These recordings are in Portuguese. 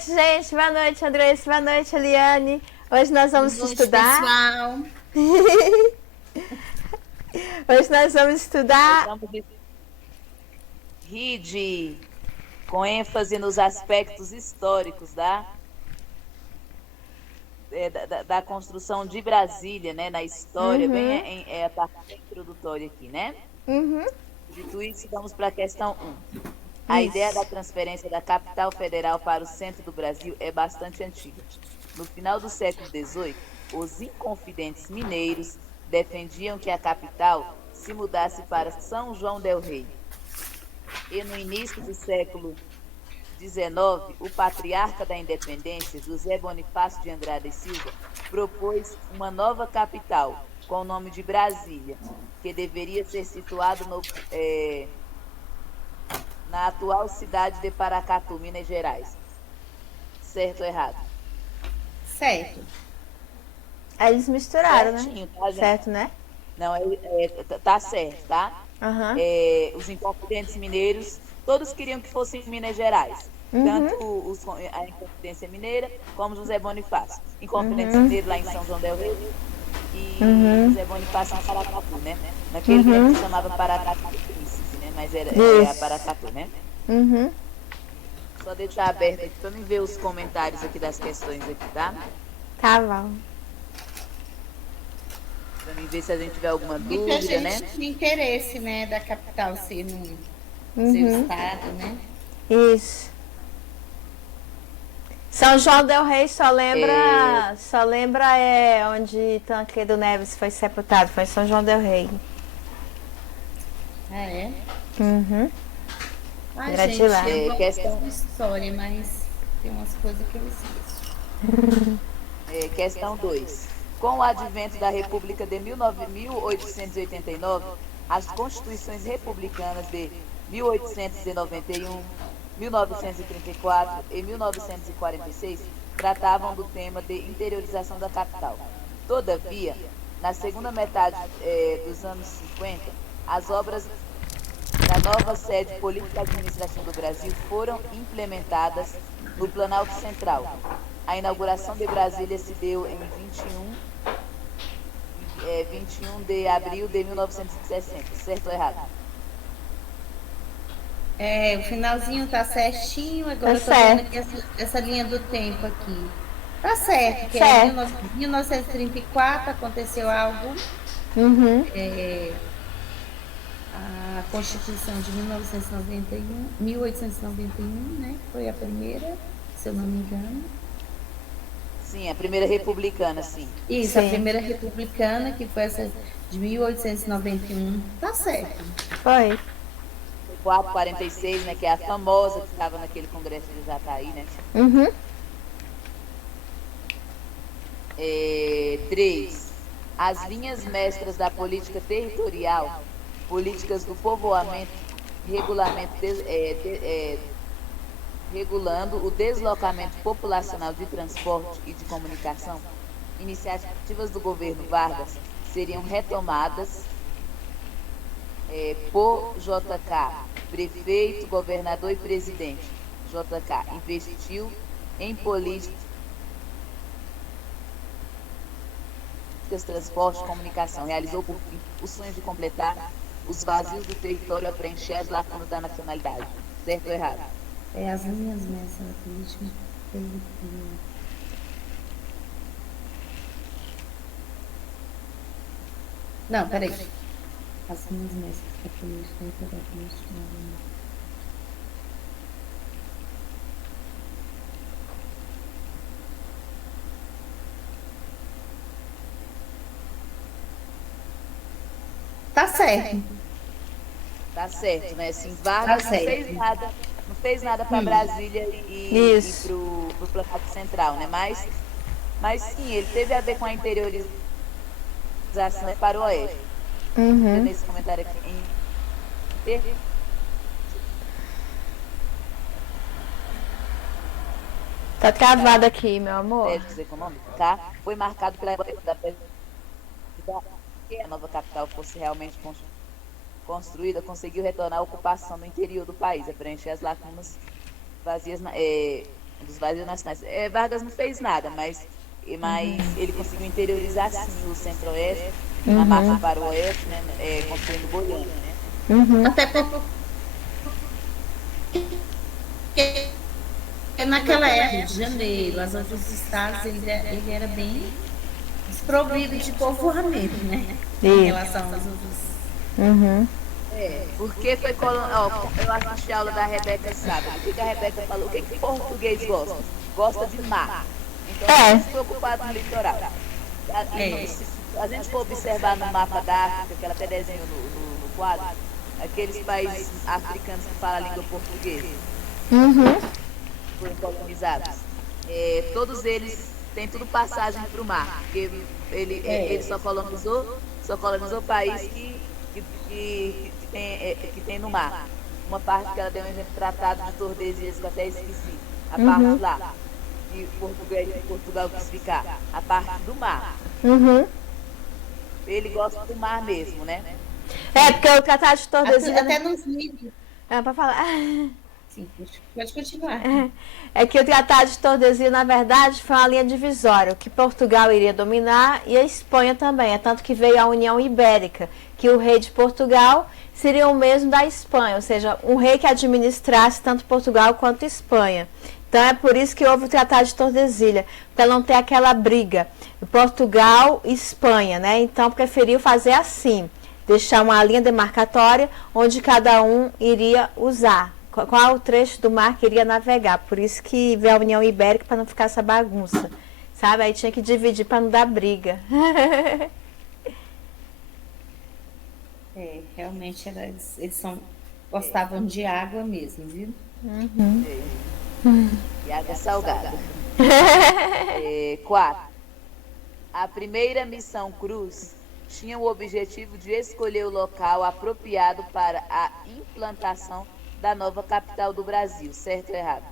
noite, gente. Boa noite, Andressa. Boa noite, Eliane. Hoje nós Boa vamos noite, estudar. pessoal. Hoje nós vamos Nós estudar. vamos RID, com ênfase nos aspectos históricos da construção de Brasília, né, na história, bem Uhum, a parte bem introdutória aqui, né? uhum, Dito isso, vamos para a questão 1. A ideia da isso. transferência da capital federal para o centro do Brasil é bastante antiga. No final do século XVIII, os inconfidentes mineiros defendiam que a capital se mudasse para São João del Rei. E no início do século XIX, o patriarca da independência, José Bonifácio de Andrade e Silva, propôs uma nova capital, com o nome de Brasília, que deveria ser situado na atual cidade de Paracatu, Minas Gerais. Certo ou errado? Certo. Aí eles misturaram, né? Certinho, tá, gente? Certo, né? Não, tá certo, tá? Aham. Os inconfidentes mineiros, todos queriam que fosse em Minas Gerais. Uhum, Tanto a Inconfidência Mineira como José Bonifácio. Inconfidentes uhum, Mineiros lá em São João del Rei e uhum, José Bonifácio em Paracatu, né? Naquele tempo uhum. se chamava Paracatu do Príncipe, né? Mas é a Isso. Paracatu, né? Uhum. Só deixar aberto aqui para mim ver os comentários aqui das questões aqui, tá? Tá bom. Para mim ver se a gente tiver alguma Muita dúvida, né? gente tinha interesse, né, da capital ser no seu Uhum. estado, né? Isso. São João del Rei É, só lembra onde Tancredo Neves foi sepultado, foi em São João del Rei. Ah, é? Uhum. Ai, Era de gente, lá. eu gosto questão, de história, mas tem umas coisas que eu esqueço. questão 2. Com o advento da República de 1889, as constituições republicanas de 1891, 1934 e 1946 tratavam do tema de interiorização da capital. Todavia, na segunda metade dos anos 50, as obras da nova sede política administrativa do Brasil foram implementadas no Planalto Central. A inauguração de Brasília se deu em 21 de abril de 1960, certo ou errado? É, o finalzinho tá certinho, Tá agora eu tô vendo certo. aqui essa linha do tempo aqui. Tá certo, que é Certo. 1934 aconteceu algo, Uhum. a Constituição de 1991, 1891, né? Foi a primeira, se eu não me engano. Sim, a primeira republicana, sim. Isso, a Sim. primeira republicana, que foi essa de 1891. Tá certo. Foi. 446, né, que é a famosa que estava naquele congresso de Jataí, né? Uhum. 3. As linhas mestras da política territorial, políticas do povoamento, regulamento regulando o deslocamento populacional de transporte e de comunicação, iniciativas do governo Vargas seriam retomadas por JK, prefeito, governador e presidente. JK investiu em políticas, transporte e comunicação, realizou por fim o sonho de completar os vazios do território a preencher as lacunas da nacionalidade. Certo ou errado? É as linhas mestras da política territorial. Não, peraí. As linhas mestras da política territorial. Tá certo. Tá certo, né? Assim, Tá Vargas certo. não fez nada para Brasília e Isso. para o Planalto Central, né? Mas sim, ele teve a ver com a interiorização para o Oeste. Uhum. Nesse comentário aqui, em Tá travado aqui, meu amor. estratégicos econômicos, tá? Foi marcado pela da que a nova capital fosse realmente construída, conseguiu retornar à ocupação no interior do país, a preencher as lacunas vazias um dos vários nacionais. Vargas não fez nada, mas ele conseguiu interiorizar sim o centro-oeste, uma marcha para o oeste, né, construindo Goiânia, né? Até porque naquela época, Rio de Janeiro, os outros estados, ele era bem desprovido de povoamento, né? Em relação aos outros. Porque foi eu assisti a aula da Rebeca sábado. O que a Rebeca falou? O que português gosta? Gosta de mar. Então, eles estão preocupados no litoral. Se a gente for observar no mapa da África, que ela até desenhou no quadro, aqueles países africanos que falam a língua portuguesa, foram colonizados. Todos eles têm tudo passagem para o mar, porque ele só colonizou o país que tem no mar. Uma parte que ela deu um exemplo, Tratado de Tordesilhas, que eu até esqueci. A parte lá, que Portugal quis ficar. A parte do mar. Ele gosta do mar mesmo, né? Porque o Tratado de Tordesilhas... Até nos livros. Para falar... Sim, pode continuar. É que o Tratado de Tordesilhas, na verdade, foi uma linha divisória, que Portugal iria dominar e a Espanha também. É tanto que veio a União Ibérica, que o rei de Portugal seria o mesmo da Espanha, ou seja, um rei que administrasse tanto Portugal quanto Espanha. Então é por isso que houve o Tratado de Tordesilhas, para não ter aquela briga Portugal e Espanha, né? Então preferiu fazer assim, deixar uma linha demarcatória onde cada um iria usar. Qual o trecho do mar que iria navegar. Por isso que veio a União Ibérica, para não ficar essa bagunça. Sabe? Aí tinha que dividir para não dar briga. Realmente eles gostavam de água mesmo, viu? E água salgada. 4. A primeira missão Cruz tinha o objetivo de escolher o local apropriado para a implantação da nova capital do Brasil, certo ou errado?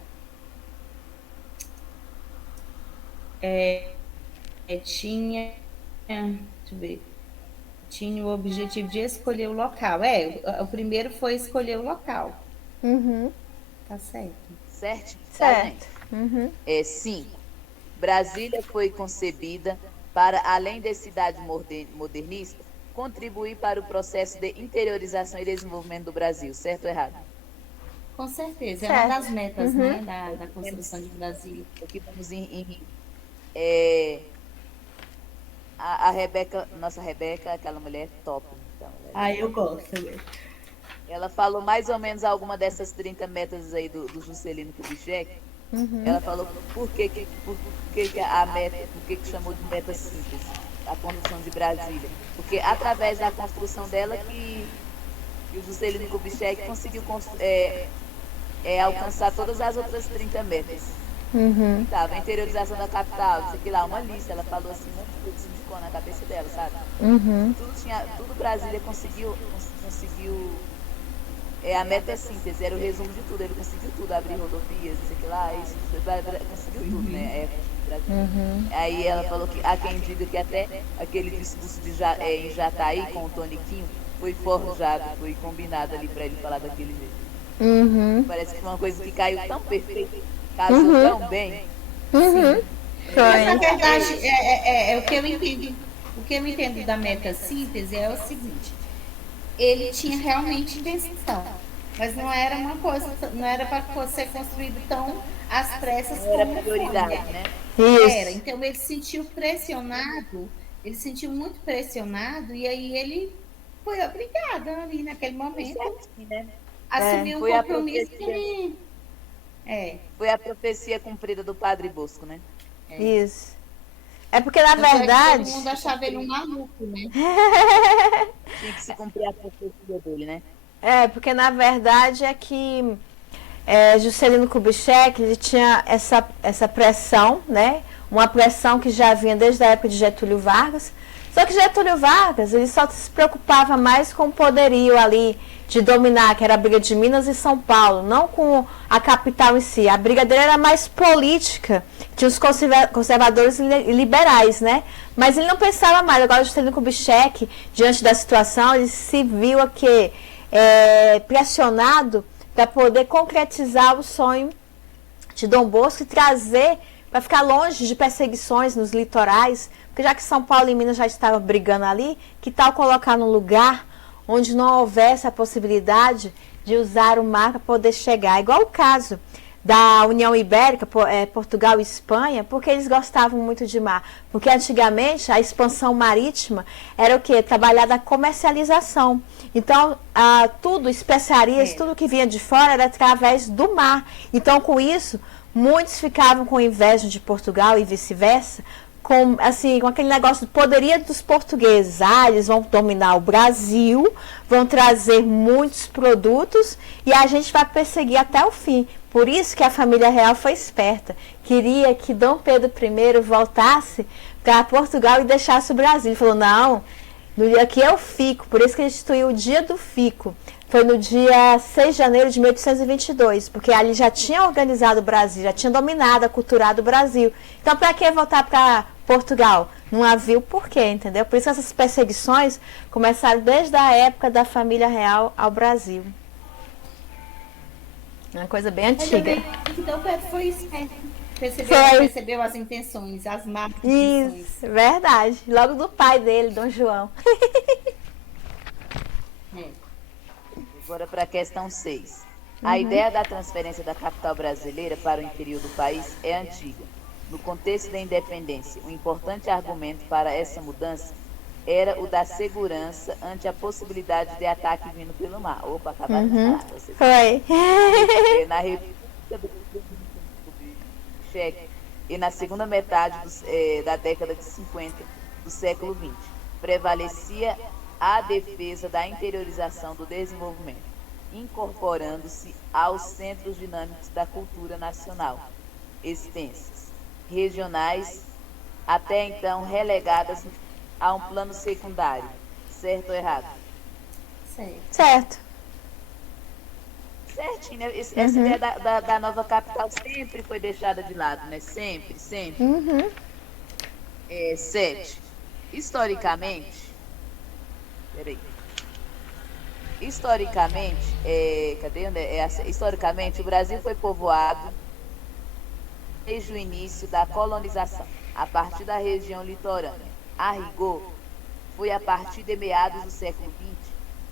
Deixa eu ver. Tinha o objetivo de escolher o local. O primeiro foi escolher o local. Tá certo. Certo? Certo. 5. Brasília foi concebida para, além de cidade modernista, contribuir para o processo de interiorização e desenvolvimento do Brasil, certo ou errado? Com certeza, é uma das metas, né, da construção de Brasília. Aqui vamos a Rebeca, nossa Rebeca, aquela mulher top. Então, eu gosto mesmo. Ela falou mais ou menos alguma dessas 30 metas aí do Juscelino Kubitschek. Ela falou por que a meta, por que chamou de meta síntese a construção de Brasília. Porque através da construção dela que o Juscelino Kubitschek conseguiu alcançar todas as outras 30 metas. Tava, a interiorização da capital, isso aqui lá, uma lista, ela falou assim, tudo se indicou na cabeça dela, sabe? Tudo Brasília conseguiu a meta síntese, era o resumo de tudo, ele conseguiu tudo, abrir rodovias, isso aqui lá, conseguiu tudo, né? Aí ela falou que há quem diga que até aquele discurso em Jataí com o Toniquinho foi forjado, foi combinado ali para ele falar daquele jeito. Parece que foi uma coisa que caiu tão perfeito, casou tão bem. Mas na verdade, o que eu entendo. O que eu entendo da meta-síntese é o seguinte: ele tinha realmente intenção, mas não era uma coisa, não era para ser construído tão às pressas como era prioridade, né? Era. Então ele se sentiu pressionado, ele se sentiu muito pressionado, e aí ele foi obrigado ali naquele momento assumir um compromisso que ele... Foi a profecia cumprida do Padre Bosco, né? Isso. É porque, na verdade... Todo mundo achava ele um maluco, né? Tinha que se cumprir a profecia dele, né? Porque, na verdade, é que Juscelino Kubitschek, ele tinha essa pressão, né? Uma pressão que já vinha desde a época de Getúlio Vargas. Só que Getúlio Vargas, ele só se preocupava mais com o poderio ali de dominar, que era a briga de Minas e São Paulo, não com a capital em si. A briga dele era mais política, tinha os conservadores e liberais, né? Mas ele não pensava mais. Agora, o Juscelino Kubitschek, diante da situação, ele se viu aqui pressionado para poder concretizar o sonho de Dom Bosco e trazer para ficar longe de perseguições nos litorais, porque já que São Paulo e Minas já estavam brigando ali, que tal colocar num lugar onde não houvesse a possibilidade de usar o mar para poder chegar? Igual o caso da União Ibérica, Portugal e Espanha, porque eles gostavam muito de mar. Porque antigamente a expansão marítima era o quê? Trabalhar da comercialização. Então, tudo, especiarias, tudo que vinha de fora era através do mar. Então, com isso, muitos ficavam com inveja de Portugal e vice-versa, com aquele negócio do poderia dos portugueses. Eles vão dominar o Brasil, vão trazer muitos produtos e a gente vai perseguir até o fim. Por isso que a família real foi esperta. Queria que Dom Pedro I voltasse para Portugal e deixasse o Brasil. Ele falou, não, no dia que eu fico. Por isso que ele instituiu o dia do fico. Foi no dia 6 de janeiro de 1822, porque ali já tinha organizado o Brasil, já tinha dominado, aculturado o Brasil. Então, para que voltar para Portugal? Não havia o porquê, entendeu? Por isso essas perseguições começaram desde a época da família real ao Brasil. Uma coisa bem antiga. Então, foi esperto. Percebeu as intenções, as más intenções. Isso, verdade. Logo do pai dele, Dom João. Agora para a questão 6. A ideia da transferência da capital brasileira para o interior do país é antiga. No contexto da independência, um importante argumento para essa mudança era o da segurança ante a possibilidade de ataque vindo pelo mar. Opa, acabaram de falar. Foi. Na República do Cheque e na segunda metade da década de 50 do século XX, prevalecia a defesa da interiorização do desenvolvimento, incorporando-se aos centros dinâmicos da cultura nacional, extensas, regionais, até então relegadas a um plano secundário. Certo ou errado? Certo. Certinho, né? Essa ideia da nova capital sempre foi deixada de lado, né? Sempre. 7. Historicamente, historicamente, o Brasil foi povoado desde o início da colonização, a partir da região litorânea. A rigor, foi a partir de meados do século XX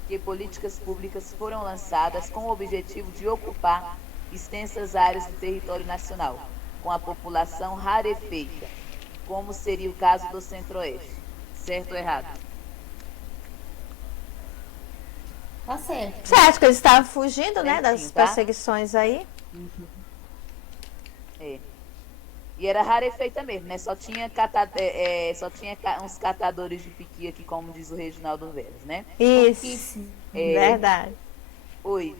que políticas públicas foram lançadas com o objetivo de ocupar extensas áreas do território nacional, com a população rarefeita, como seria o caso do Centro-Oeste. Certo ou errado? Tá certo. Certo, porque eles estavam fugindo, né, das Certinho, tá? perseguições aí. E era rarefeita mesmo, né? Só tinha uns catadores de piqui aqui, como diz o Reginaldo Veras, né? Isso, verdade. 8.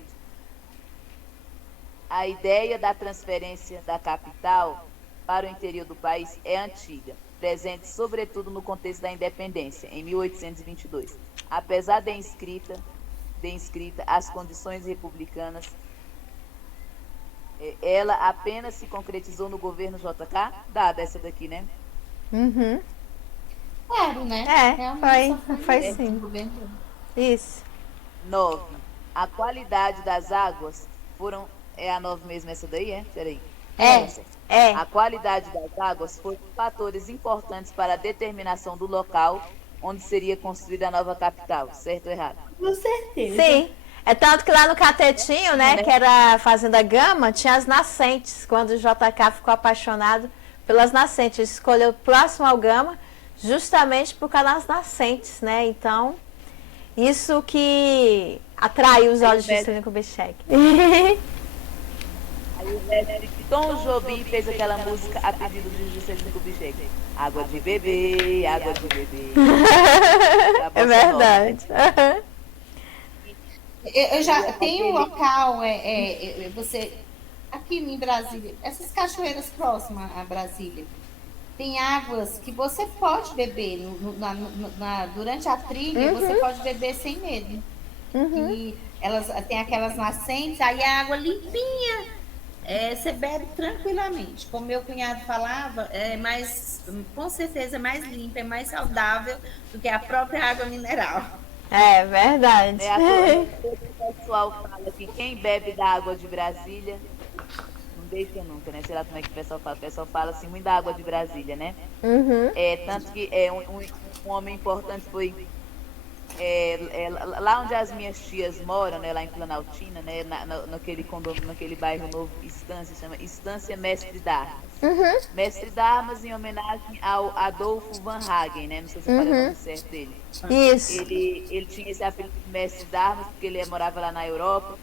A ideia da transferência da capital para o interior do país é antiga, presente sobretudo no contexto da independência, em 1822. Apesar de inscrita as condições republicanas, ela apenas se concretizou no governo JK, dada essa daqui, né? Claro, né? Foi sim. Isso. 9. A qualidade das águas foram... É a 9 mesmo essa daí, é? Peraí. A qualidade das águas foi fatores importantes para a determinação do local onde seria construída a nova capital. Certo ou errado? Com certeza. Sim. É tanto que lá no Catetinho, né, que era a Fazenda Gama, tinha as nascentes. Quando o JK ficou apaixonado pelas nascentes, ele escolheu próximo ao Gama, justamente por causa das nascentes, né? Então, isso que atraiu os olhos de Juscelino Kubitschek. Aí o mestre Tom Jobim fez aquela música a pedido de Juscelino Kubitschek. Água de beber, água de beber. É verdade. Eu já tenho um local, você aqui em Brasília, essas cachoeiras próximas a Brasília, tem águas que você pode beber durante a trilha, você pode beber sem medo. E elas têm aquelas nascentes, aí a água limpinha, você bebe tranquilamente. Como meu cunhado falava, com certeza é mais limpa, é mais saudável do que a própria água mineral. É verdade. O pessoal fala que quem bebe da água de Brasília não deixa nunca, né? Sei lá como é que o pessoal fala assim, muita água de Brasília, né? Uhum. Tanto que um homem importante foi lá onde as minhas tias moram, né, lá em Planaltina, né, naquele condomínio, naquele bairro novo, Estância, chama Estância Mestre Darmas. Uhum. Mestre Darmas em homenagem ao Adolfo Van Hagen, né? Não sei se eu falei o nome certo dele. Isso. Ele tinha esse apelido de Mestre Darmas porque ele morava lá na Europa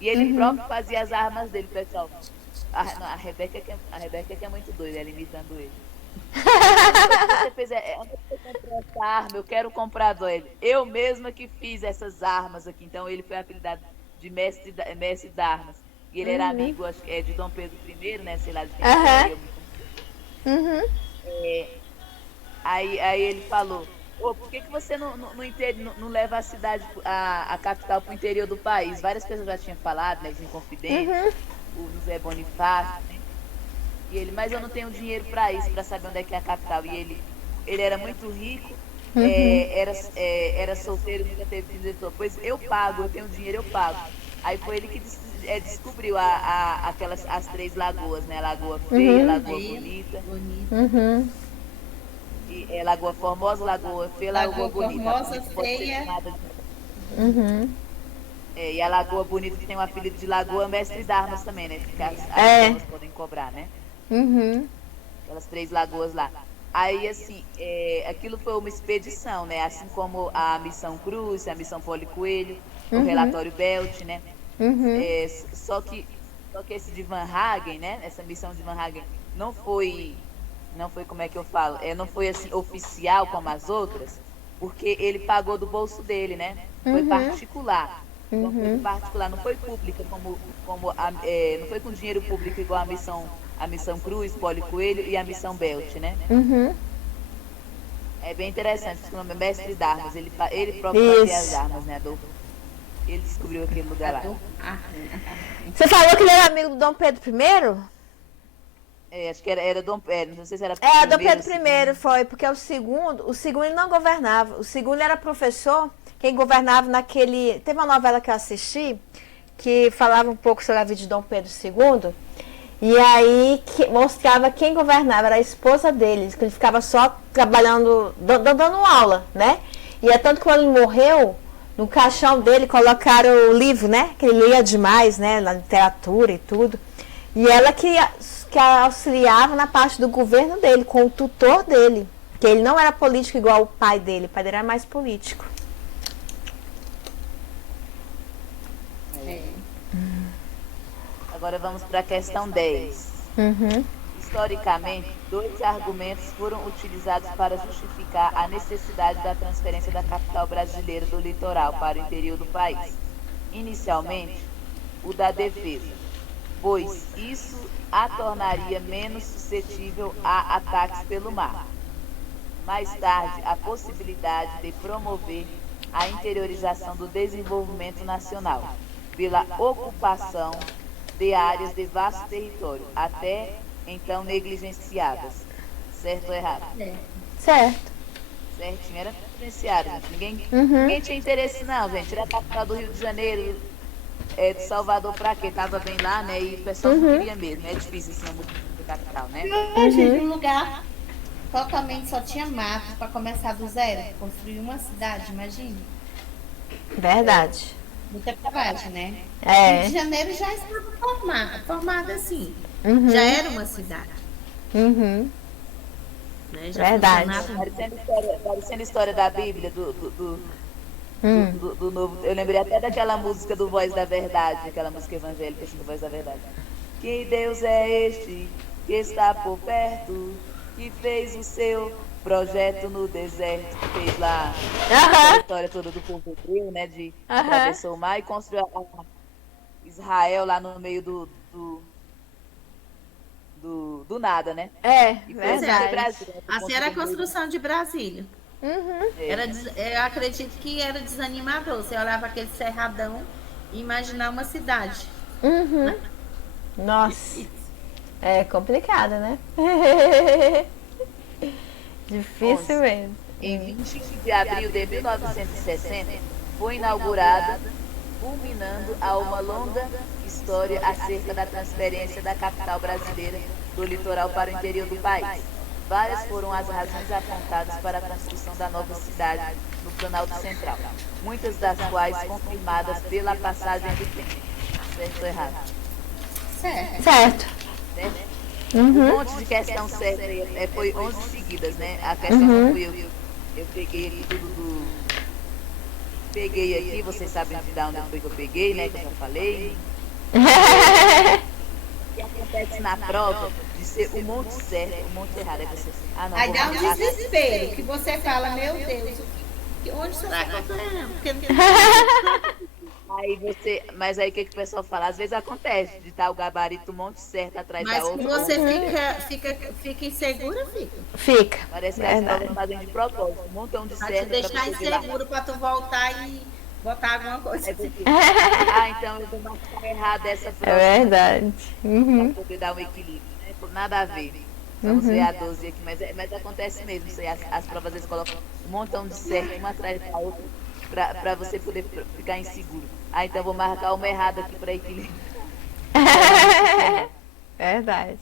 e ele próprio fazia as armas dele, pessoal. Não, a Rebeca que é muito doida, ela imitando ele. Você fez, onde você comprou essa arma? Eu quero comprar do ele. Eu mesma que fiz essas armas aqui. Então ele foi apelidado de mestre d'armas. E ele era amigo, acho que de Dom Pedro I, né? Sei lá de quem era. Uhum. Aí ele falou: por que você não leva a cidade, a capital para o interior do país? Várias pessoas já tinham falado, né? Os Inconfidentes, o José Bonifácio, né? E ele, mas eu não tenho dinheiro para isso, para saber onde é que é a capital. E ele era muito rico, era solteiro, nunca teve filho. Ele falou, pois eu pago, eu tenho dinheiro, eu pago. Aí foi ele que descobriu as 3 lagoas, né? Lagoa Feia, Lagoa Bonita. E, Lagoa Formosa, Lagoa Feia, Lagoa Bonita. Formosa, Feia. E a Lagoa Bonita tem o apelido de Lagoa Mestre d'Armas também, né? Porque as lagoas podem cobrar, né? Aquelas 3 lagoas lá. Aí, assim, aquilo foi uma expedição, né? Assim como a Missão Cruz, a Missão Poli Coelho, o Relatório Belt, né? Só que esse de Van Hagen, né? Essa missão de Van Hagen não foi, como é que eu falo? Não foi, assim, oficial como as outras, porque ele pagou do bolso dele, né? Foi particular. Então, foi particular, não foi pública, não foi com dinheiro público igual a Missão Cruz, Poli Coelho e a Missão Belt, né? É bem interessante, porque o nome é Mestre d'Armas, ele próprio fazia as armas, né, Adolfo? Ele descobriu aquele lugar lá. Você falou que ele era amigo do Dom Pedro I? Acho que era Dom Pedro, não sei se era Dom Pedro I foi, porque o segundo ele não governava, o segundo era professor, quem governava naquele... Teve uma novela que eu assisti, que falava um pouco sobre a vida de Dom Pedro II, e aí mostrava quem governava, era a esposa dele, que ele ficava só trabalhando, dando aula, né? E é tanto que quando ele morreu, no caixão dele colocaram o livro, né? Que ele lia demais, né? Na literatura e tudo. E ela que auxiliava na parte do governo dele, com o tutor dele. Que ele não era político igual o pai dele era mais político. Agora vamos para a questão 10. Historicamente, 2 argumentos foram utilizados para justificar a necessidade da transferência da capital brasileira do litoral para o interior do país. Inicialmente, o da defesa, pois isso a tornaria menos suscetível a ataques pelo mar. Mais tarde, a possibilidade de promover a interiorização do desenvolvimento nacional, pela ocupação de áreas de vasto território, até então negligenciadas. Certo ou errado? Certo. Certinho, era negligenciado, gente. Ninguém tinha interesse não, gente. Era a capital do Rio de Janeiro, de Salvador pra quê? Tava bem lá, né? E o pessoal não queria mesmo. É difícil assim, a capital, né? Imagina um lugar totalmente só tinha mato para começar do zero, construir uma cidade, imagina. Verdade. Muita coragem, né? É. Rio de Janeiro já estava formada assim. Já era uma cidade. Né? Já Verdade. Parecendo história da Bíblia, do Novo. Eu lembrei até daquela música do Voz da Verdade, aquela música evangélica assim, do Voz da Verdade. Que Deus é este que está por perto, que fez o seu projeto no deserto, que fez lá a história toda do povo hebreu, né? De atravessou o mar e construiu Israel lá no meio do nada, né? É, E verdade. Brasil, assim era a construção de Brasília. Eu acredito que era desanimador. Você olhava aquele cerradão e imaginar uma cidade. Nossa. É complicado, né? Difícil mesmo. Em 25 de abril de 1960, foi inaugurada, culminando a uma longa e história acerca da transferência da capital brasileira do litoral para o interior do país. Várias foram as razões apontadas para a construção da nova cidade no Planalto Central, muitas das quais confirmadas pela passagem do tempo. Certo ou errado? Certo. Certo. Certo? Uhum. Um monte de questão certa aí, foi 11 seguidas, né? A questão não fui eu peguei aqui tudo do... Peguei aqui, vocês sabem de onde foi que eu peguei, né? Que eu já falei. O que acontece na prova de ser um monte certo, um monte errado. Aí você, não, Aí vou dá um marcar. desespero, que você fala, meu Deus, onde será que eu tô errando? Porque não tem... Aí você, mas aí o que o pessoal fala? Às vezes acontece de estar o gabarito um monte certo atrás Mas da que outra. você fica insegura, fica. Fica. Parece que as Verdade. provas fazem de propósito, um montão de Pra te certo para deixar você ver lá. inseguro pra tu voltar e botar alguma coisa. Aí você, então eu vou marcar errado essa prova. É verdade. Uhum. Para poder dar um equilíbrio, né? Por nada a ver. Vamos ver a 12 aqui, mas acontece mesmo isso aí. As provas às vezes colocam um montão de certo, uma atrás da outra, para você poder ficar inseguro. Então eu vou marcar uma errada aqui para equilíbrio. Verdade.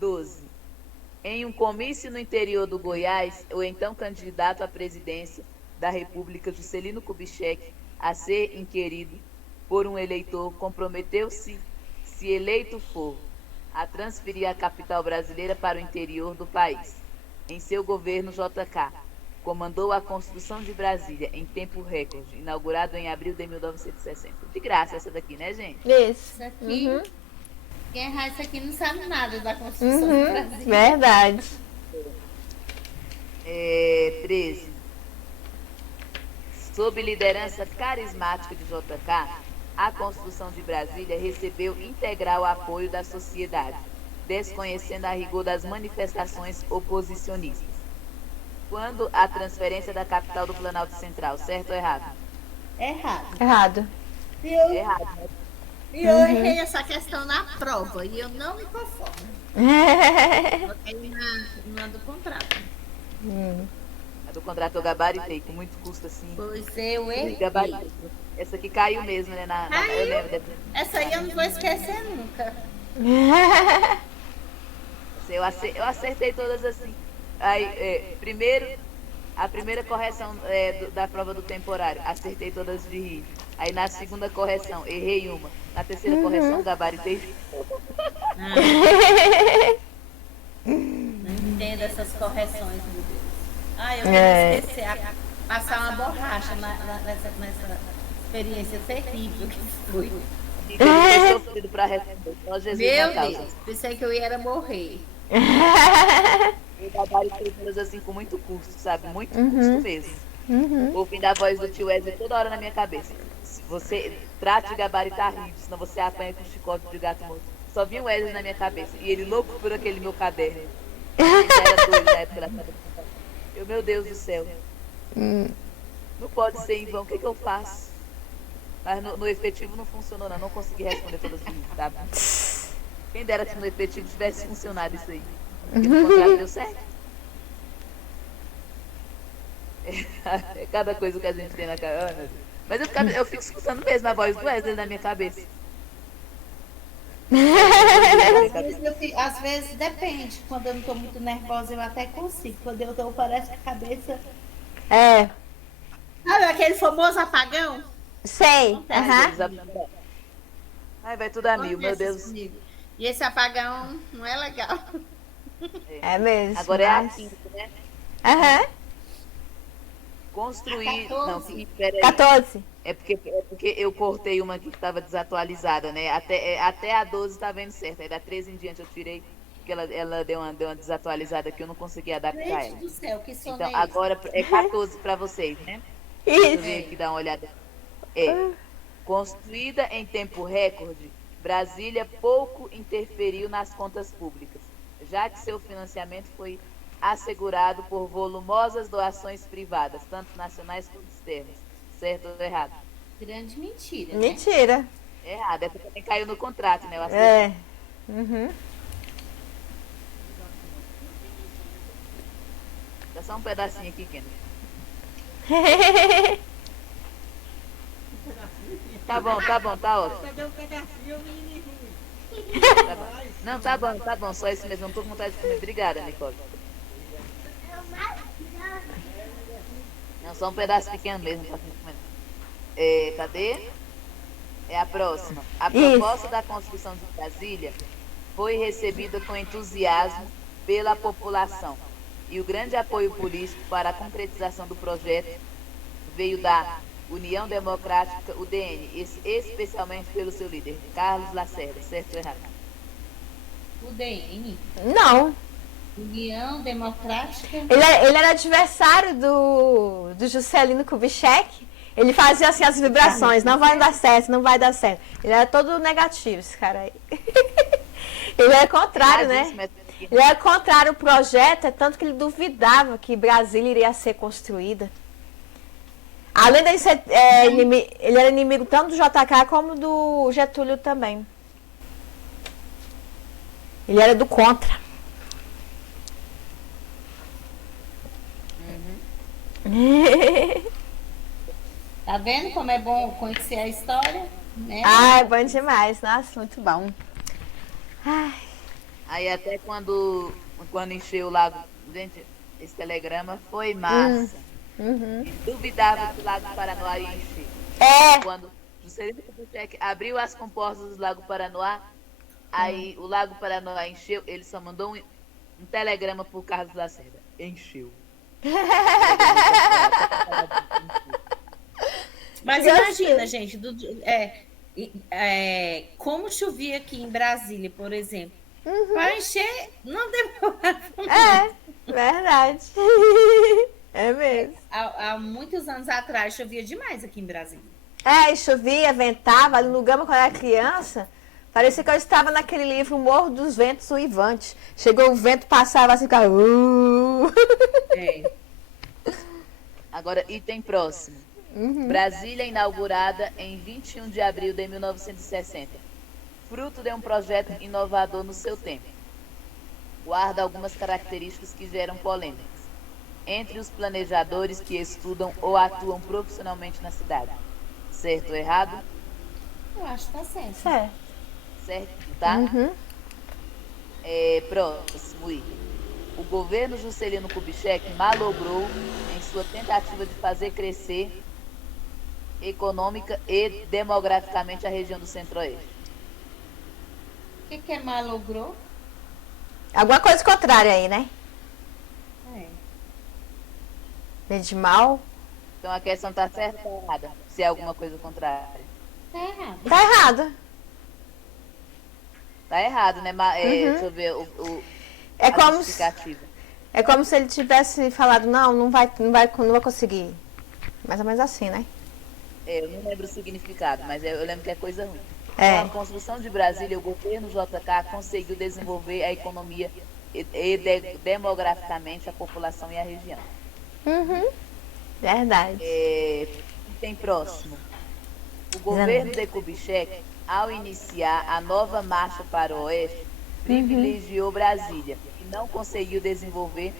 12. Em um comício no interior do Goiás, o então candidato à presidência da República, Juscelino Kubitschek, a ser inquirido por um eleitor, comprometeu-se, se eleito for, a transferir a capital brasileira para o interior do país. Em seu governo, JK comandou a construção de Brasília em tempo recorde, inaugurado em abril de 1960. De graça essa daqui, né, gente? Isso. Isso aqui, Uhum. quem errar isso aqui não sabe nada da construção do Uhum. Brasil. Verdade. 13. Sob liderança carismática de JK, a construção de Brasília recebeu integral apoio da sociedade, desconhecendo a rigor das manifestações oposicionistas. Quando a transferência da capital do Planalto Central, certo ou errado? Errado. Errado. Errado, né? E eu errei essa questão na prova e eu não me conformo. Botei na do contrato. A do contrato eu gabaritei, com muito custo assim. Pois eu errei. Gabarito. Essa aqui caiu mesmo, né? Eu lembro. Essa aí eu não vou esquecer nunca. Eu acertei todas assim. Aí, primeiro, a primeira correção da prova do temporário, acertei todas de rir. Aí na segunda correção, errei uma. Na terceira correção, gabaritei. Não entendo essas correções, meu Deus. Eu queria esquecer, passar uma borracha nessa experiência terrível que foi. E eu ter sofrido para responder. Só Jesus Meu na causa. Deus, pensei que eu ia morrer. Eu gabaritei todas assim com muito custo, sabe? Muito custo mesmo. Ouvindo a voz do tio Wesley toda hora na minha cabeça. Se você trate de gabaritar rígido, senão você apanha com chicote de gato morto. Só vinha o Wesley na minha cabeça. E ele louco por aquele meu caderno. Ele era doido na época da cabeça. Meu Deus do céu. Não pode ser em vão. O que eu faço? Mas no efetivo não funcionou, não. Não consegui responder todas as vezes, sabe? Quem dera se no efetivo tivesse funcionado isso aí. Porque no contrato deu certo. É cada coisa que a gente tem na cara. Mas eu fico escutando mesmo a voz do Wesley na minha cabeça. Às vezes depende. Quando eu não estou muito nervosa, eu até consigo. Quando eu tô, parece que a cabeça. Sabe aquele famoso apagão? Sei. Ai, vai tudo a mil, meu Deus. Comigo. E esse apagão não é legal. É mesmo. Agora é a quinta, né? Construir. 14. Não, peraí. 14. É porque eu cortei uma aqui que estava desatualizada, né? Até a 12 está vendo certo. Aí da 13 em diante eu tirei, porque ela deu uma desatualizada que eu não consegui adaptar Gente ela. do céu, que sono Então, é esse? agora é 14 para vocês, né? Deixa eu ver Isso. aqui, dar uma olhada. Construída em tempo recorde, Brasília pouco interferiu nas contas públicas, já que seu financiamento foi assegurado por volumosas doações privadas, tanto nacionais quanto externas. Certo ou errado? Grande mentira. Né? Mentira. Errado. Essa também caiu no contrato, né? Eu acertei. Dá só um pedacinho aqui, Kenneth. Tá bom, tá ótimo. Cadê um pedacinho, menininho? Tá bom. Não, tá bom, só isso mesmo. Não tô com vontade de comer. Obrigada, Nicole. Não, só um pedaço pequeno mesmo pra gente comer. Cadê? É a próxima. A proposta da Constituição de Brasília foi recebida com entusiasmo pela população. E o grande apoio político para a concretização do projeto veio da União Democrática, UDN, especialmente pelo seu líder, Carlos Lacerda, certo ou errado? UDN, Não. União Democrática. Ele era adversário do Juscelino Kubitschek. Ele fazia assim as vibrações, não vai dar certo, não vai dar certo. Ele era todo negativo, esse cara aí. Ele era contrário, né? Ele era contrário ao projeto, é tanto que ele duvidava que Brasília iria ser construída. Além de ser ele era inimigo tanto do JK como do Getúlio também. Ele era do contra. Tá vendo como é bom conhecer a história? Né? Ai, bom demais. Nossa, muito bom. Ai. Aí até quando encheu o lago, gente, esse telegrama foi massa. Duvidava que o Lago Paranoá ia encher. Quando Juscelino Kubitschek abriu as comportas do Lago Paranoá, aí o Lago Paranoá encheu, ele só mandou um telegrama pro Carlos Lacerda. Encheu. Mas imagina, gente, como chovia aqui em Brasília, por exemplo. Para encher, não demora. Verdade. É mesmo. Há muitos anos atrás chovia demais aqui em Brasília. Chovia, ventava. Ali no Gama, quando eu era criança, parecia que eu estava naquele livro Morro dos Ventos Uivantes. Chegou o vento, passava assim, ficava... Agora, item próximo. Brasília inaugurada em 21 de abril de 1960. Fruto de um projeto inovador no seu tempo. Guarda algumas características que geram polêmicas entre os planejadores que estudam ou atuam profissionalmente na cidade. Certo ou errado? Eu acho que tá certo. Certo, tá? Próximo item. O governo Juscelino Kubitschek malogrou em sua tentativa de fazer crescer econômica e demograficamente a região do Centro-Oeste. O que é malogrou? Alguma coisa contrária aí, né? De mal. Então a questão tá certa ou errada? Se é alguma coisa contrária. Tá errado. Tá errado. Tá errado, né? Deixa eu ver É como se ele tivesse falado, não vai conseguir. Mais ou menos assim, né? Eu não lembro o significado, mas eu lembro que é coisa ruim. É. Com a construção de Brasília, o governo JK conseguiu desenvolver a economia e demograficamente a população e a região. Verdade. Item próximo. O governo de Kubitschek, ao iniciar a nova marcha para o oeste, privilegiou Brasília e não conseguiu desenvolver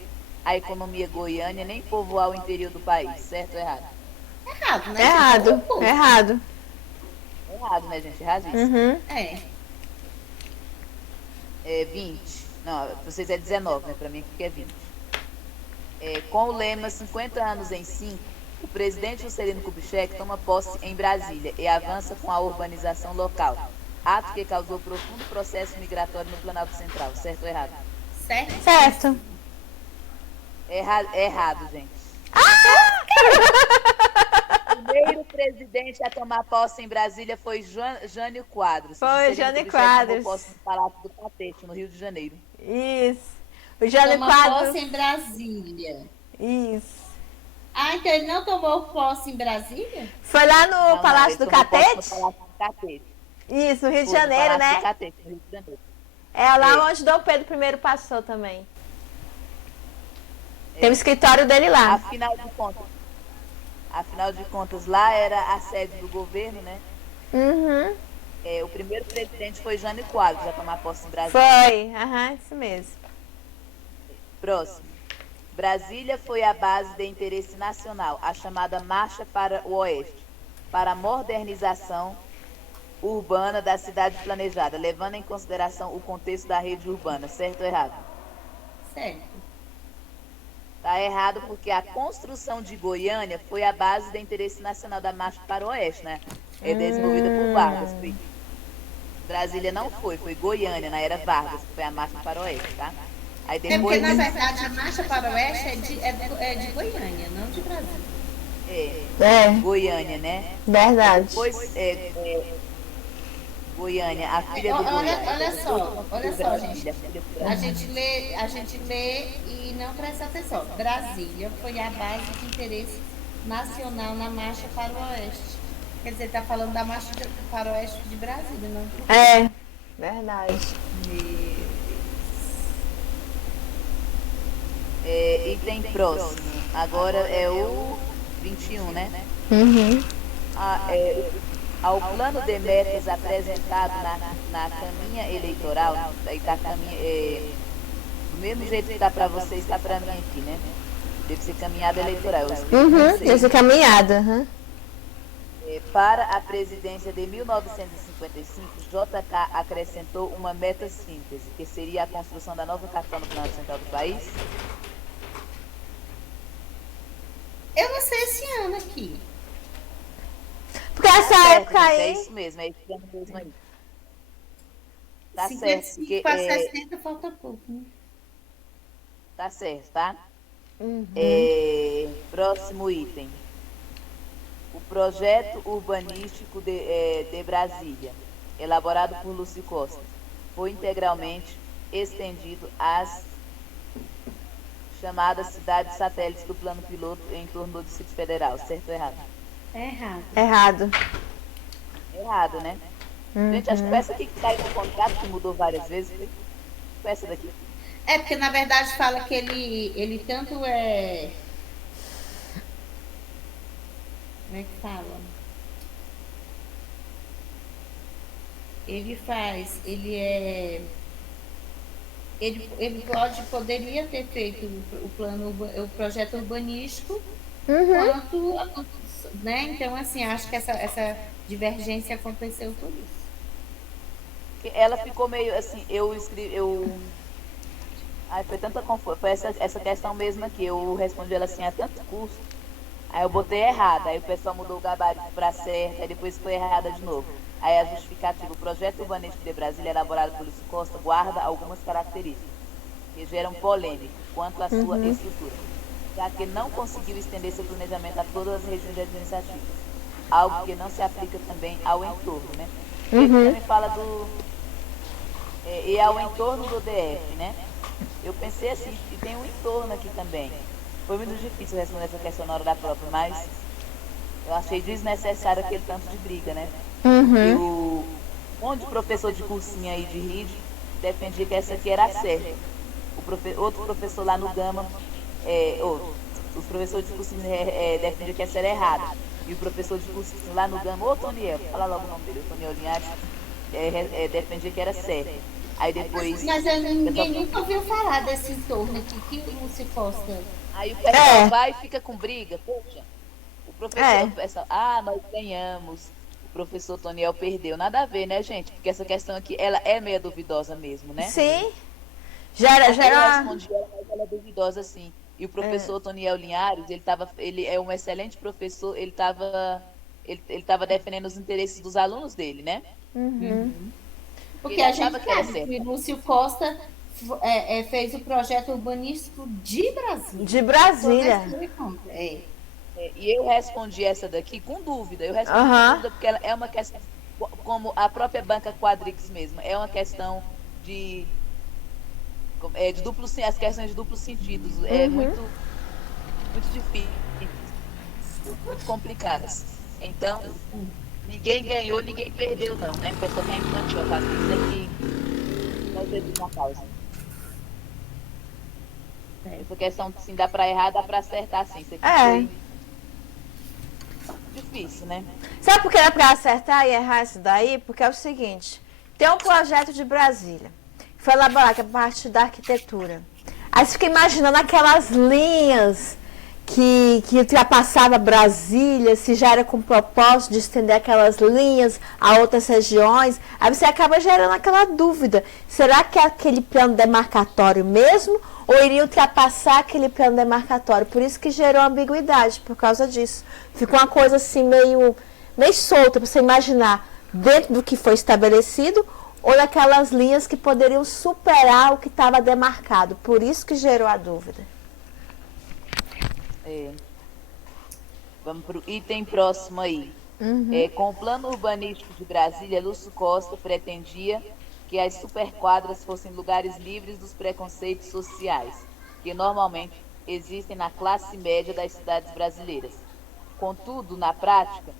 a economia goiana nem povoar o interior do país. Certo ou errado? Errado, né? Errado. Errado, né, gente? Erradíssimo. 20. Não, para vocês é 19, né? Para mim aqui é 20. Com o lema 50 anos em 5, o presidente Juscelino Kubitschek toma posse em Brasília e avança com a urbanização local, ato que causou profundo processo migratório no Planalto Central. Certo ou errado? Certo. Errado, gente. O primeiro presidente a tomar posse em Brasília foi Jânio Quadros. Foi Jânio Quadros. Tomou posse no Palácio do Catete, no Rio de Janeiro. Isso. O Jânio Tomou Quadros. posse em Brasília. Isso. Então ele não tomou posse em Brasília? Foi lá no Palácio do Catete? No Palácio do Catete. Isso, no Rio de Janeiro, né? Do Catete, no Rio de Janeiro. É lá onde Dom Pedro I passou também. Tem o escritório dele lá. Afinal de contas, lá era a sede do governo, né? O primeiro presidente foi Jânio Quadros a tomar posse em Brasília. Foi, isso mesmo. Próximo. Brasília foi a base de interesse nacional, a chamada Marcha para o Oeste. para a modernização urbana da cidade planejada, levando em consideração o contexto da rede urbana, certo ou errado? Certo. Está errado porque a construção de Goiânia foi a base do interesse nacional da Marcha para o Oeste, né? É desenvolvida por Vargas. Brasília não foi Goiânia, na era Vargas, que foi a Marcha para o Oeste, tá? Aí É porque, depois... na verdade, a Marcha para o Oeste é de Goiânia, não de Brasília. Goiânia, né? Verdade. Depois, Goiânia, a filha do Goiânia. Olha só, gente. A gente lê e não presta atenção. Brasília foi a base de interesse nacional na Marcha para o Oeste. Quer dizer, está falando da Marcha para o Oeste de Brasília, não? Verdade. Item próximo. Agora é o 21, né? Ao plano de metas apresentado na caminha eleitoral, aí tá do mesmo jeito que está para você, está para mim aqui, né? Deve ser caminhada eleitoral. Deve ser caminhada. Para a presidência de 1955, JK acrescentou uma meta síntese, que seria a construção da nova capital no plano central do país. Eu não sei esse ano aqui. Porque essa época aí... É isso mesmo, é esse ano mesmo aí. Tá 55 certo. Porque, para 60 falta pouco, né? Tá certo, tá? Próximo item. O projeto urbanístico de Brasília, elaborado por Lúcio Costa, foi integralmente estendido às chamadas cidades satélites do plano piloto em torno do Distrito Federal, certo ou errado? Errado. Errado, né? Gente, acho que foi essa aqui que caiu no contrato, que mudou várias vezes, foi essa daqui. É, porque na verdade fala que ele tanto é... Como é que fala? Ele poderia ter feito o projeto urbanístico quanto, né? Então, assim, acho que essa divergência aconteceu por isso. Ela ficou meio assim, Ai, foi tanta confusão, foi essa questão mesmo aqui, eu respondi ela assim, a tanto custo, aí eu botei errado, aí o pessoal mudou o gabarito para certo, aí depois foi errada de novo. Aí a justificativa, o projeto urbanístico de Brasília, elaborado por Lúcio Costa, guarda algumas características que geram polêmica quanto à sua estrutura, já que não conseguiu estender seu planejamento a todas as regiões administrativas, algo que não se aplica também ao entorno, né? Ele também fala e ao entorno do DF, né? Eu pensei assim, e tem um entorno aqui também. Foi muito difícil responder essa questão na hora da prova, mas eu achei desnecessário aquele tanto de briga, né? E um monte de professor de cursinho aí de RID defendia que essa aqui era a certa. Outro professor lá no Gama, os professores de cursinho defendiam que essa era errada. E o professor de cursinho lá no Gama, Toniel, fala logo o nome dele, o Toniel Linhares, defendia que era certa. Aí depois... Mas ninguém nunca ouviu falar desse entorno aqui, que o Lúcio Costa... Aí o pessoal vai e fica com briga, poxa. O professor, nós ganhamos. O professor Toniel perdeu. Nada a ver, né, gente? Porque essa questão aqui, ela é meio duvidosa mesmo, né? Sim. Eu respondi ela, mas ela é duvidosa, sim. E o professor Toniel Linhares, ele é um excelente professor, ele estava defendendo os interesses dos alunos dele, né? Porque a gente sabe que o Lúcio Costa fez o projeto urbanístico de Brasília. De Brasília. E eu respondi essa daqui com dúvida. Eu respondi com dúvida porque ela é uma questão, como a própria banca Quadrix mesmo, é uma questão de duplo, as questões de duplos sentidos, muito difícil, muito complicadas. Então, ninguém ganhou, ninguém perdeu, não, né? A pessoa que é infantil, faz isso aqui, nós temos uma causa. Essa questão, assim, dá para errar, dá para acertar, sim. Isso aqui foi difícil, né? Sabe por que dá para acertar e errar isso daí? Porque é o seguinte, tem um projeto de Brasília, que foi elaborado a partir da arquitetura. Aí você fica imaginando aquelas linhas que ultrapassava Brasília, se já era com o propósito de estender aquelas linhas a outras regiões, aí você acaba gerando aquela dúvida. Será que é aquele plano demarcatório mesmo ou iria ultrapassar aquele plano demarcatório? Por isso que gerou ambiguidade, por causa disso. Ficou uma coisa assim meio solta para você imaginar dentro do que foi estabelecido ou naquelas linhas que poderiam superar o que estava demarcado. Por isso que gerou a dúvida. Vamos para o item próximo aí. Com o plano urbanístico de Brasília, Lúcio Costa pretendia que as superquadras fossem lugares livres dos preconceitos sociais, que normalmente existem na classe média das cidades brasileiras. Contudo, na prática,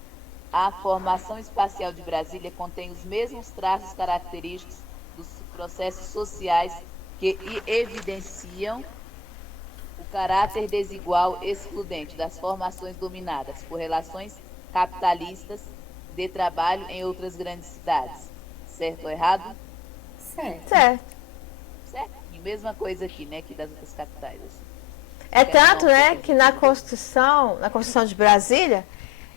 a formação espacial de Brasília contém os mesmos traços característicos dos processos sociais que evidenciam o caráter desigual excludente das formações dominadas por relações capitalistas de trabalho em outras grandes cidades. Certo ou errado? Certo. Certinho, mesma coisa aqui, né, que das outras capitais. Assim. É tanto, né, que na Constituição de Brasília,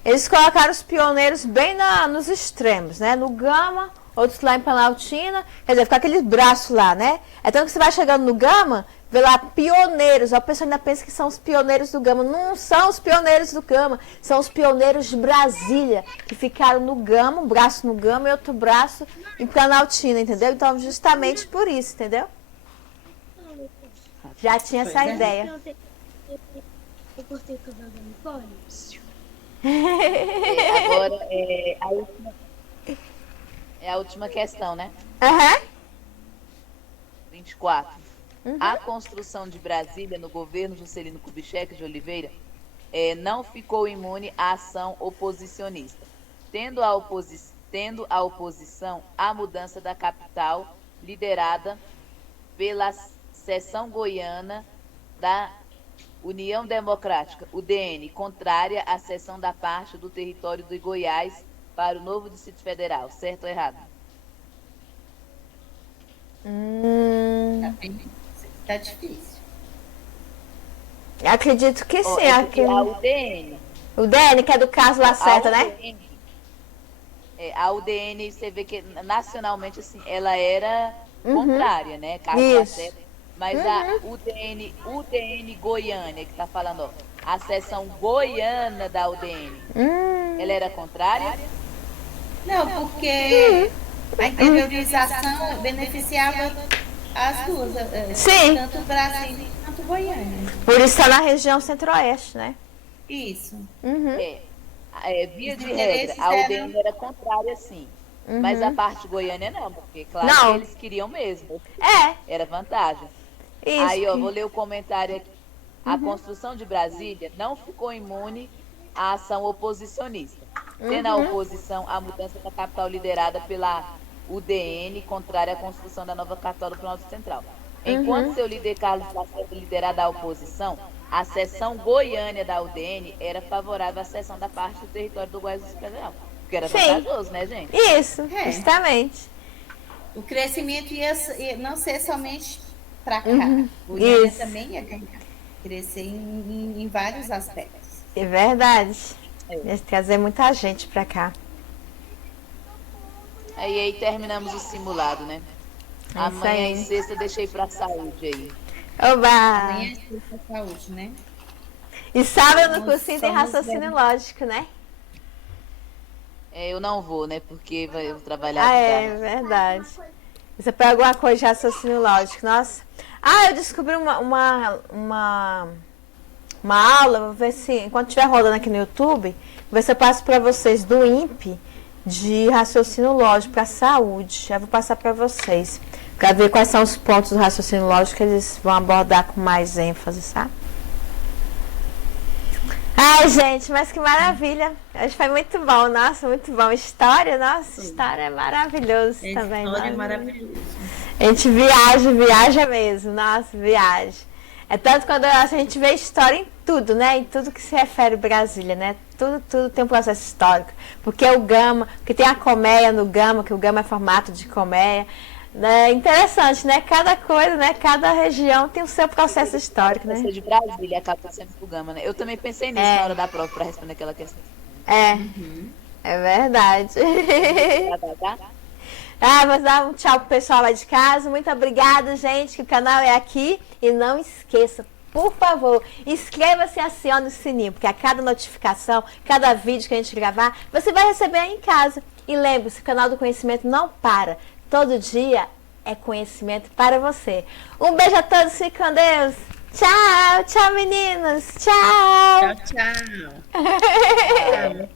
eles colocaram os pioneiros bem nos extremos, né, no Gama, outros lá em Planaltina, quer dizer, fica aquele braço lá, né? É tanto que você vai chegando no Gama, vê lá pioneiros, a pessoa ainda pensa que são os pioneiros do Gama. Não são os pioneiros do Gama, são os pioneiros de Brasília, que ficaram no Gama, um braço no Gama e outro braço em Planaltina, entendeu? Então, justamente por isso, entendeu? Já tinha essa ideia. Eu cortei o cabelo da Nicole. Agora, a última questão, né? 24. A construção de Brasília no governo Juscelino Kubitschek de Oliveira não ficou imune à ação oposicionista, tendo a oposição à mudança da capital liderada pela seção goiana da União Democrática, UDN, contrária à cessão da parte do território de Goiás para o novo Distrito Federal. Certo ou errado? Tá difícil. Acredito que sim. A UDN. O DN, que é do caso Lacerda, né? A UDN, você vê que nacionalmente, assim, ela era contrária, né? Caso Lacerda. Mas a UDN Goiânia, que está falando, ó, a seção goiana da UDN, ela era contrária? Não, porque a interiorização beneficiava as duas, Sim. tanto Brasília quanto Goiânia. Por isso está na região centro-oeste, né? Isso. Via de regra, a UDN era contrária, sim. Mas a parte goiânia não, porque, claro, que eles queriam mesmo. Era vantagem. Isso. Aí, ó, vou ler o comentário aqui. A construção de Brasília não ficou imune à ação oposicionista, tendo a oposição à mudança da capital liderada pela UDN, contrária à construção da nova capital do Planalto Central. Enquanto seu líder Carlos Lacerda liderava a oposição, a seção goiânia da UDN era favorável à cessão da parte do território do Goiás Federal. Porque era vantajoso, né, gente? Isso, justamente. O crescimento ia não ser somente para cá. Goiânia também ia crescer em vários aspectos. É verdade. Ia trazer muita gente para cá. Aí terminamos o simulado, né? Amanhã e sexta deixei para saúde aí. Oba! Amanhã é sexta saúde, né? E sábado no cursinho tem raciocínio lógico, né? Eu não vou, né? Porque eu vou trabalhar. É verdade. Você pega alguma coisa de raciocínio lógico. Nossa. Eu descobri uma aula, vou ver se, enquanto estiver rodando aqui no YouTube, vou ver se eu passo para vocês do INPE de raciocínio lógico para a saúde. Já vou passar para vocês. Para ver quais são os pontos do raciocínio lógico que eles vão abordar com mais ênfase, sabe? Ai, gente, mas que maravilha. Hoje foi muito bom, nossa, muito bom. História, nossa, história é maravilhoso também. História é maravilhoso. A gente viaja mesmo, nossa, viaja. É tanto quando a gente vê história em tudo, né? Em tudo que se refere a Brasília, né? Tudo tem um processo histórico. Porque o Gama, porque tem a colmeia no Gama, que o Gama é formato de colmeia. É interessante, né? Cada coisa, né? Cada região tem o seu processo histórico, né? Você de Brasília acaba sendo pro Gama, né? Eu também pensei nisso É. na hora da prova para responder aquela questão. É, é verdade. Tá? Vou dar um tchau pro pessoal lá de casa. Muito obrigada, gente, que o canal é aqui. E não esqueça, por favor, inscreva-se e acione o sininho, porque a cada notificação, cada vídeo que a gente gravar, você vai receber aí em casa. E lembre-se, o canal do conhecimento não para. Todo dia é conhecimento para você. Um beijo a todos, fiquem com Deus. Tchau, tchau meninos. Tchau. Tchau, tchau.